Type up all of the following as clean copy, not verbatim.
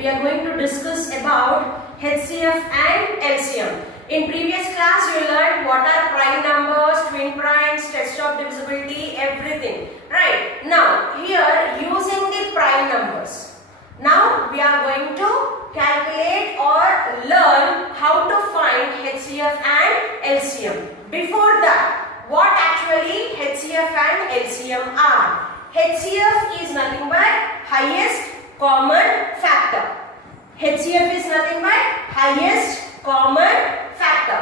we are going to discuss about HCF and LCM. In previous class you learned what are prime numbers, twin primes, test of divisibility, everything. Right. Now here using the prime numbers. Now we are going to calculate or learn how to find HCF and LCM. Before that, what actually HCF and LCM are? HCF is nothing but highest common factor. HCF is nothing but highest common factor.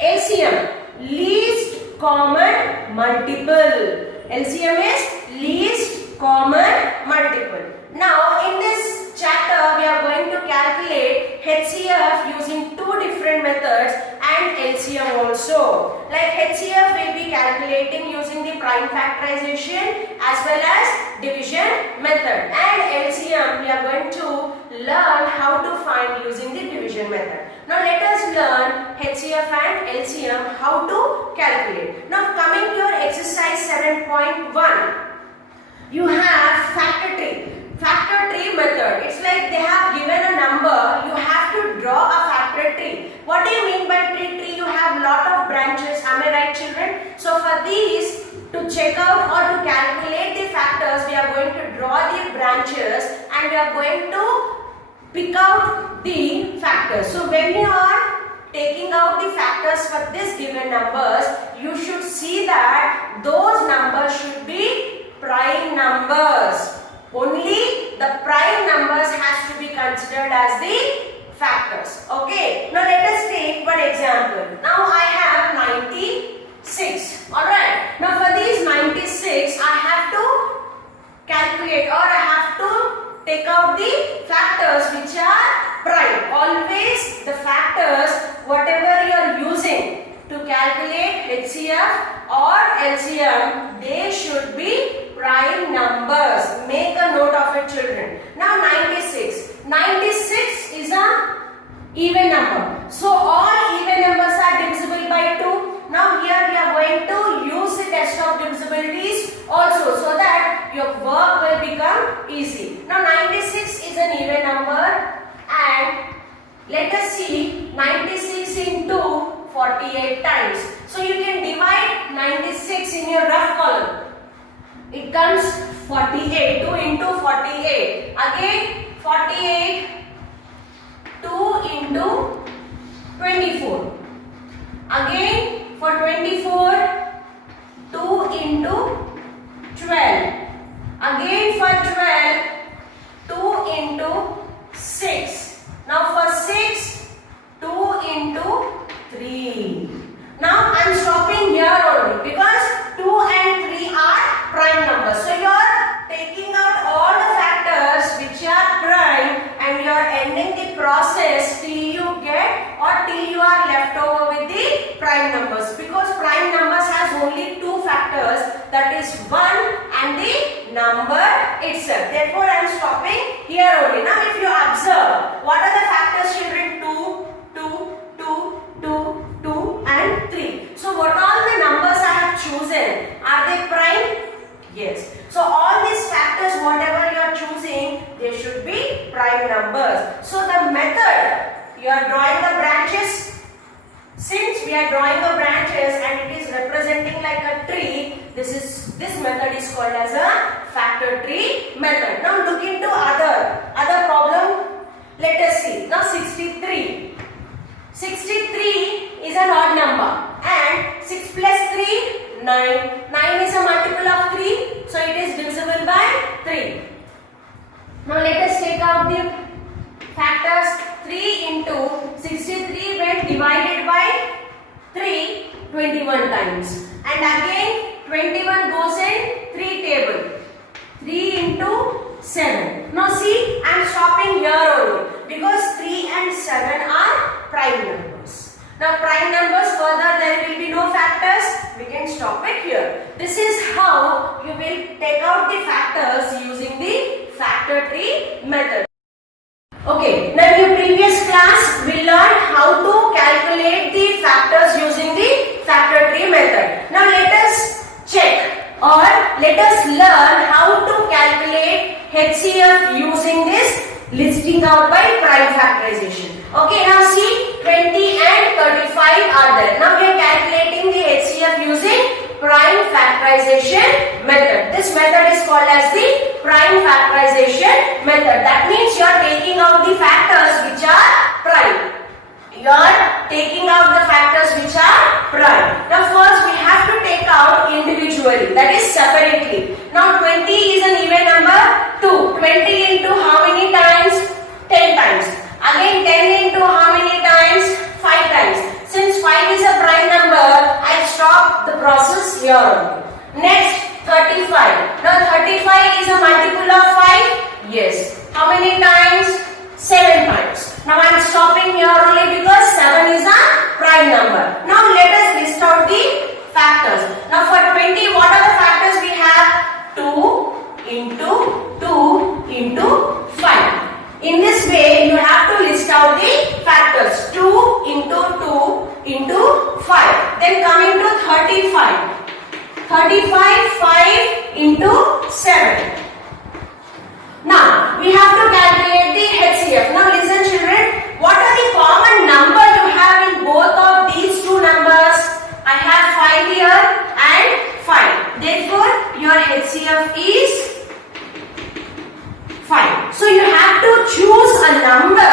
LCM, least common multiple. LCM is least common multiple. Now in this chapter we are going to calculate HCF using two different methods and LCM also. Like HCF will be calculating using the prime factorization as well as division method, and LCM we are going to learn how to find using the division method. Now let us learn HCF and LCM how to calculate. Now coming to your exercise 7.1, you have factor tree. Factor tree method. It's like they have given a number, you have to draw a factor tree. What do you mean by tree? You have lot of branches. Am I right, children? So for these, to check out or to calculate the factors, we are going to draw the branches and we are going to pick out the factors. So when you are taking out the factors for this given numbers, you should see that those numbers should be prime numbers. Only the prime numbers has to be considered as the factors. Okay. Now let us take one example. Now I have 96. Alright. Now for these 96, I have to calculate or I have to take out the factors which are prime. Always the factors whatever you are using to calculate HCF or LCM, they should be prime numbers. Make a note of it, children. Now 96. 96 is an even number. So all even numbers are divisible by 2. Now here we are going to use the test of divisibilities also so that your work will become easy. Now 96 is an even number and let us see 96 into 48 times. So you can divide 96 in your rough column. It comes 48, 2 into 48. Again 48, 2 into 24. Again for 24, 2 into 12. Again for 12, 2 into 6. Now for 6, 2 into 3. Now I am stopping here only because 2 and 3 are prime numbers. So you are taking out all the factors which are prime and you are ending the process till you get or till you are left over with the prime numbers, because prime numbers has only two factors, that is 1 and the number itself. Therefore I am stopping here only. Now if you observe, what are the factors, children? 2, 2, 2, 2, 2 and 3. So what all the numbers I have chosen, are they prime? Yes. So all these factors whatever you are choosing, they should be prime numbers. So the method, you are drawing the branches. Since we are drawing the branches and it is representing like a tree, this method is called as a factor tree method. Now look into other problem. Let us see. Now 63. 63 is an odd number and 6 plus 3, 9. 9 is a multiple of 3, so it is divisible by 3. Now let us take out the factors. 3 into 63 when divided by 3, 21 times. And again 21 goes in 3 table. 3 into 7. Now see, I am stopping here only because 3 and 7 are prime numbers. Now prime numbers, further there will be no factors, we can stop it here. This is how you will take out the factors using the factor tree method. Okay, now in the previous class we learned how to calculate the factors using the factor tree method. Now let us check or let us learn how to calculate HCF using this listing out by prime factorization. Okay, now see 20 and 35 are there. Now we are calculating the HCF using prime factorization method. This method is called as the prime factorization method. That means you are taking out the factors which are prime. You are taking out the factors which are prime. Now first we have to take out individually, that is separately. Now 20 is an even number, 2. 20 into how many times? 10 times. Again 10 into how many times? 5 times. Since 5 is a prime number, I stop the process here. Next 35. Now 35 is a multiple of 5? Yes. How many times? 7 times. Now I am stopping here only because 7 is a prime number. Now let us list out the factors. Now for 20, what are the factors we have? 2 into 2 into 5. In this way, you have to list out the factors. 2 into 2 into 5. Then coming to 35. 35, 5 into 7. Now, we have to calculate the HCF. Now, listen children, what are the common number you have in both of these two numbers? I have 5 here and 5. Therefore, your HCF is 5. So, you have to choose a number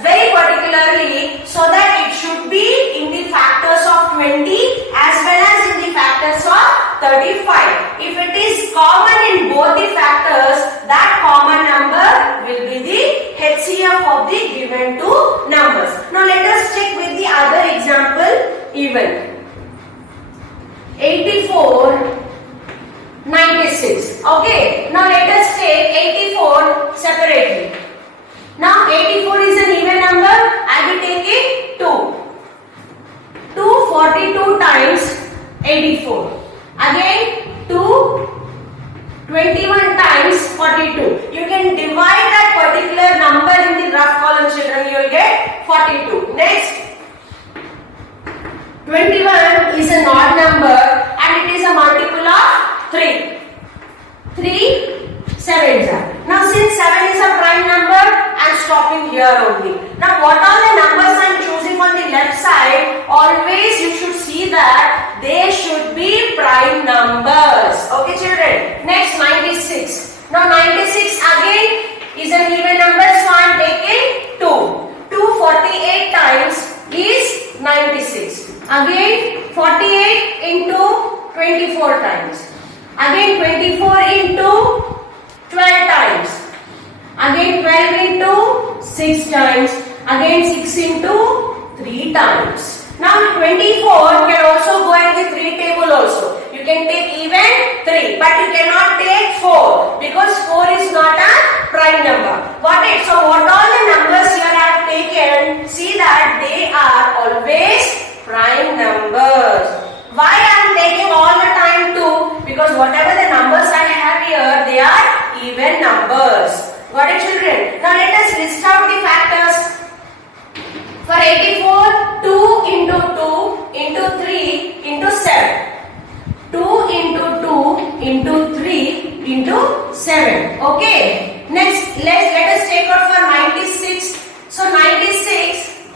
very particularly so that it should be in the factors of 20 as well as in the factors of 35. If it is common in both the factors, that common number will be the HCF of the given two numbers. Now let us check with the other example even. 84, 96. Okay, now let us take 84 separately. Now 84 is an even number. I will take it 2. 242 times 84. Again 2 21 times 42. You can divide that particular number in the rough column children. You will get 42. Next 21 is an odd number and it is a multiple of 3. 3 sevens are. Now since 7 is a prime number, I am stopping here only. Now what are the numbers I am choosing on the left side? Always you should see that they should be prime numbers. Okay children. Next 96. Now 96 again is an even number, so I am taking 2. 248 times is 96. Again 48 into 24 times. Again 24 into 12 times. Again 12 into 6 times. Again 6 into 3 times. Now 24 can also go in the 3 table also. You can take even 3, but you cannot take 4 because 4 is not a prime number. Got it? So what all the numbers here I have taken, see that they are always prime numbers. Why I am taking all the time 2? Because whatever the numbers I have here, they are even numbers. Got it children? Now let us list out the factors. For 84, 2 into 2 into 3 into 7. 2 into 2 into 3 into 7. Okay. Next, let us take out for 96. So 96,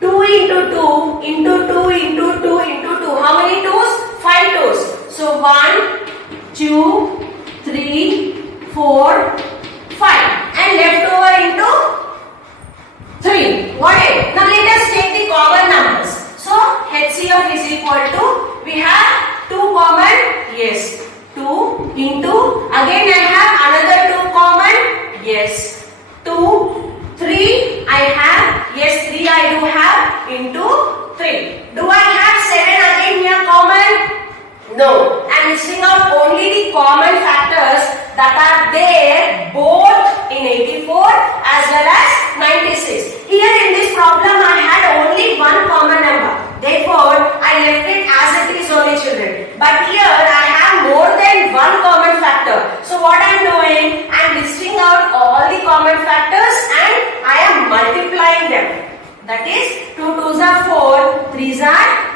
2 into 2 into 2 into 2 into 2. How many 2s? 5 2s. So 1, 2, 3, 4, 5. And left over into 3. Got it? Now let us take the common numbers. So HCF is equal to, we have 2 common, yes, 2 into, again I have another 2 common, yes, 2, 3 I have, yes 3 I do have into 3. Do I have 7 again here common? No. I am listing out only the common factors that are there both in 84 as well as 96. Here in this problem I had only one common number. Therefore, I left it as it is only children. But here I have more than one common factor. So what I am doing? I am listing out all the common factors and I am multiplying them. That is 2 2s are 4, 3s are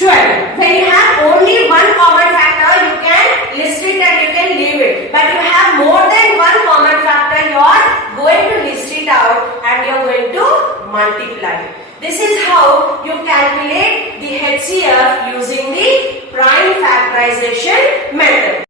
12. When you have only one common factor, you can list it and you can leave it. But you have more than one common factor, your is how you calculate the HCF using the prime factorization method.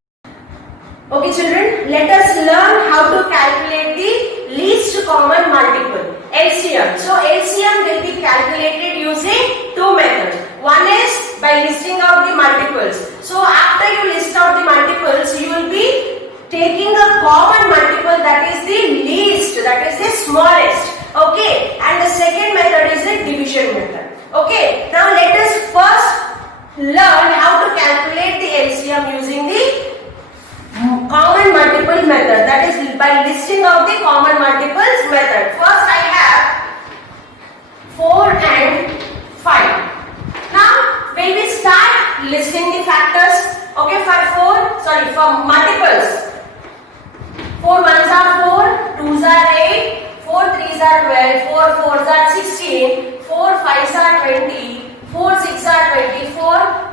Okay children, let us learn how to calculate the least common multiple, LCM. So LCM will be calculated using two methods. One is by listing out the multiples. So after you list out the multiples, you will be taking a common multiple, that is the least, that is the smallest. Okay, and the second method is the division method. Okay, now let us first learn how to calculate the LCM using the common multiple method, that is by listing out the common multiples method. First I have 4 and 5. Now when we start listing the factors, okay, for multiples, 4 ones are 4, 2s are 8, 4 3s are 12, 4 4s are 16, 4 5s are 20, 4 6s are 24,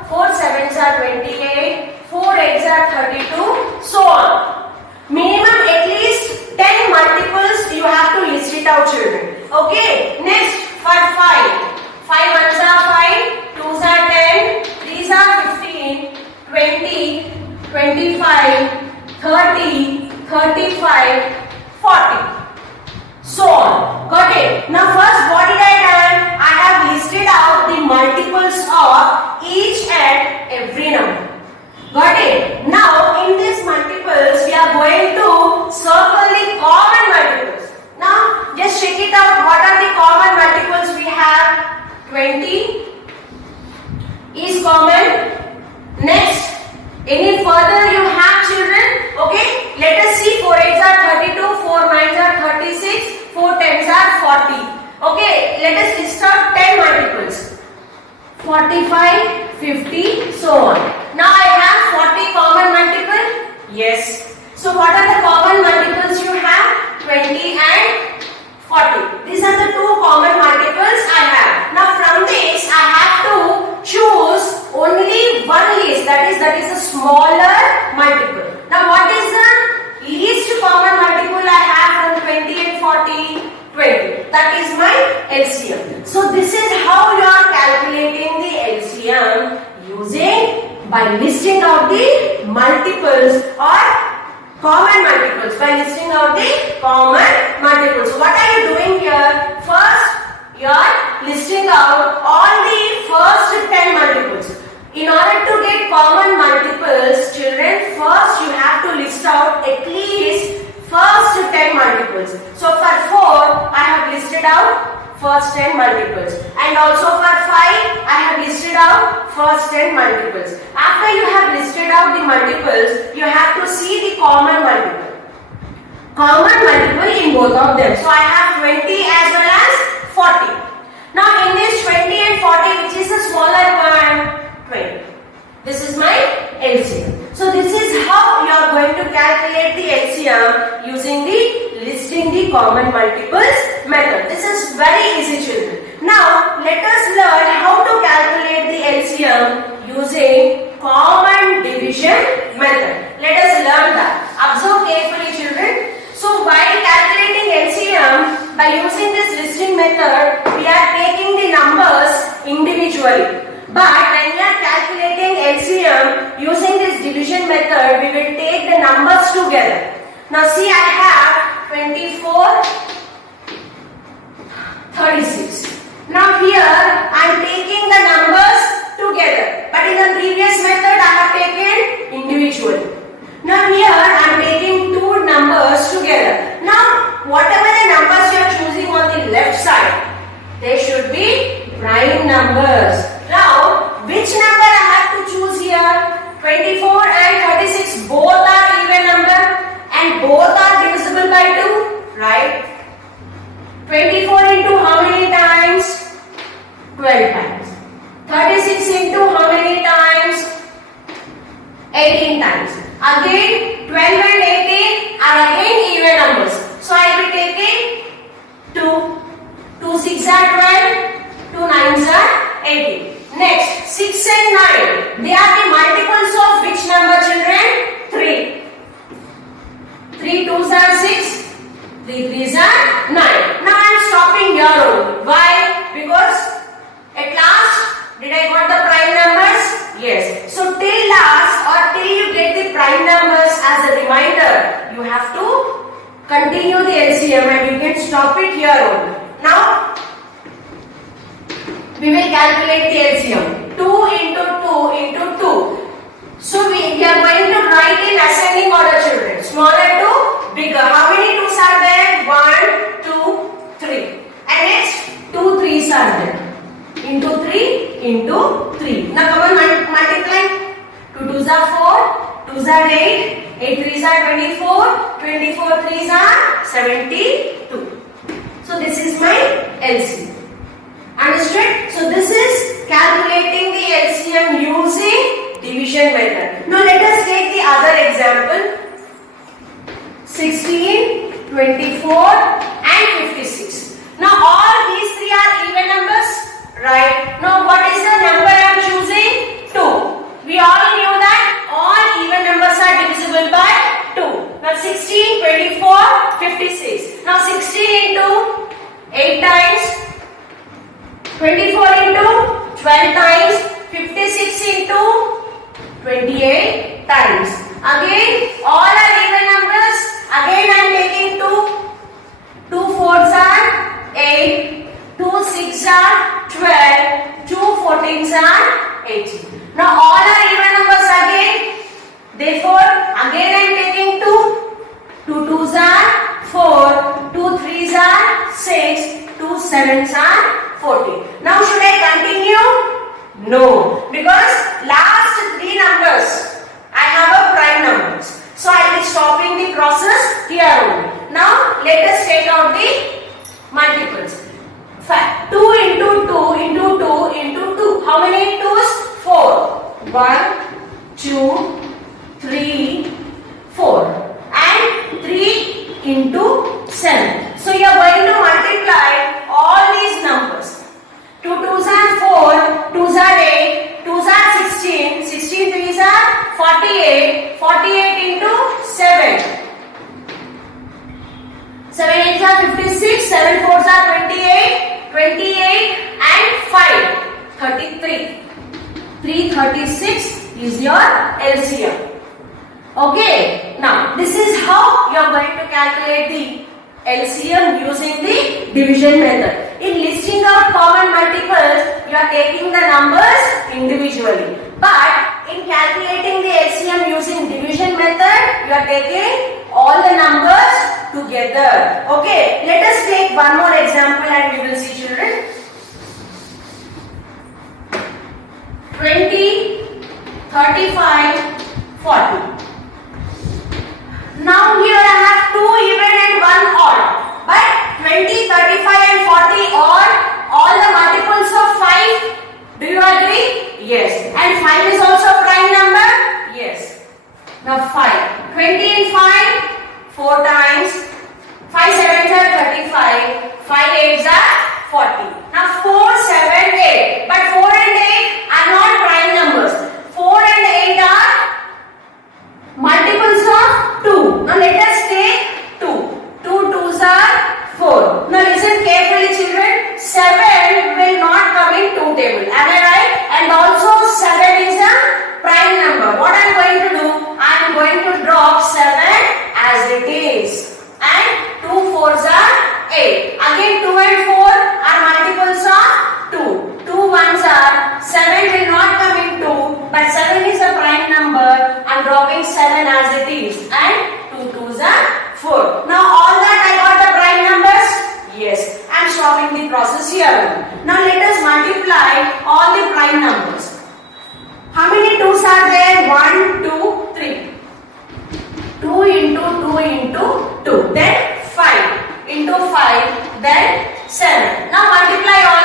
4 7s are 28, 4 8s are 32, so on. Minimum at least 10 multiples you have to list it out children. Okay, next for 5. 5 ones are 5, 2s are 10, 3s are 15, 20, 25, 30, 35, 40. So on. Got it? Now first what did I done? I have listed out the multiples of each and every number. Got it? Now in these multiples we are going to circle the common multiples. Now just check it out. What are the common multiples we have? 20 is common. Next, any further you have children? Okay, let us see. 4 8s are 32, 4 9s are 36, 4 10s are 40. Okay, let us list out 10 multiples. 45, 50, so on. Now I have 40 common multiple. Yes. So what are the common multiples you have? 20 and 40. These are the two common multiples I have. Now from this I have to choose only one least, that is a smaller multiple. Now what is the least common multiple I have from 20 and 40? 20. That is my LCM. So this is how you are calculating the LCM by listing out the multiples or common multiples, by listing out the common multiples. So what are you doing here? First, you are listing out all the first 10 multiples. In order to get common multiples, children, first you have to list out at least first 10 multiples. So for 4, I have listed out first 10 multiples, and also for 5, I have listed out first 10 multiples. After you have listed out the multiples, you have to see the common multiple. Common multiple in both of them. So I have 20 as well as 40. Now in this 20 and 40, which is the smaller one? 20. This is my LCM. So this is how you are going to calculate the LCM using the listing the common multiples method. This is very easy, children. Now let us learn how to calculate the LCM using common division method. Let us learn that. Observe carefully, children. So while calculating LCM by using this listing method, we are taking the numbers individually. But when we are calculating LCM using this division method, we will take the numbers together. Now see, I have 24, 36. Now here I am taking the numbers together. But in the previous method I have taken individually. Now here I am taking two numbers together. Now whatever the numbers you are choosing on the left side, they should be prime numbers. Now, which number I have to choose here? 24 and 36 both are even number and both are divisible by 2, right? 24 into how many times? 12 times. 36 into how many times? 18 times. Again, 12 and 18 are again even numbers. So, I will be taking 2. 2 6 are 12, 2 9s are 18. Next, 6 and 9. They are the multiples of which number, children? 3. 3 2s are 6. 3 3s are 9. Now I am stopping here only. Why? Because So till last or till you get the prime numbers as a reminder, you have to continue the LCM and you can stop it here only. Now we will calculate the LCM. 2 into 2 into 2. So we are going to write in ascending order, children. Smaller to bigger. How many 2's are there? 1, 2, 3. And next 2 3's are there. Into 3 into 3. Now come on, multiply. 2 2's are 4. 2's are 8. 8 3's are 24. 24 3's are 72. So this is my LCM. Understood? So this is calculating the LCM using division method. Now let us take the other example. 16, 24 and 56. Now all these three are even numbers, right? Now what is the number I am choosing? 2. We all knew that all even numbers are divisible by 2. Now 16, 24, 56. Now 16 into 8 times, 24 into 12 times, 56 into 28 times. Again, all are even numbers. Again, I am taking 2. 2 4's are 8. 2 6's are 12. 2 14's are 18. Now, all are even numbers again. Therefore, again I am taking 2. 2 2's are 4. 2 3's are 6. 2 7's are 14. Now, should I continue? No, because last 3 numbers I have a prime numbers. So I will be stopping the process here only. Now let us take out the multiples. 2 into 2 into 2 into 2. How many 2's? 4. 1, 2, 3, 4. And 3 into 7. So you are going to multiply all these numbers. 2 2's are 4, 2's are 8, 2's are 16, 16 3's are 48, 48 into 7. 7 8's are 56, 7 4's are 28, 28 and 5, 33. 336 is your LCM. Okay, now this is how you are going to calculate the LCM using the division method. In listing out common multiples, you are taking the numbers individually. But in calculating the LCM using division method, you are taking all the numbers together. Okay, let us take one more example and we will see, children. 20, 35, 40. Now here I have 2 even and 1 odd. But 20, 35 and 40 odd, all the multiples of 5. Do you agree? Yes. And 5 is also a prime number? Yes. Now 5. 20 and 5, 4 times. 5 7s are 35. 5 8s are 40. Now 4, 7, 8. But 4 and 8 are not prime numbers. 4 and 8 are multiples of 2. Now let us take 2. 2 2's are 4. Now listen carefully, children. 7 will not come in 2 table. Am I right? And also 7 is a prime number. What I am going to do? I am going to drop 7 as it is. And 2 4's are 8. Again 2 and 4 are multiples of 2. 2 1's are 7 will not come in 2. But 7 is a prime number. I am dropping 7 as it is. And 2 2's are 4. Now all that I got the prime numbers? Yes. I am stopping the process here. Now let us multiply all the prime numbers. How many 2's are there? 1, 2, 3. 2 into 2 into 2. Then 5 into 5. Then 7. Now multiply all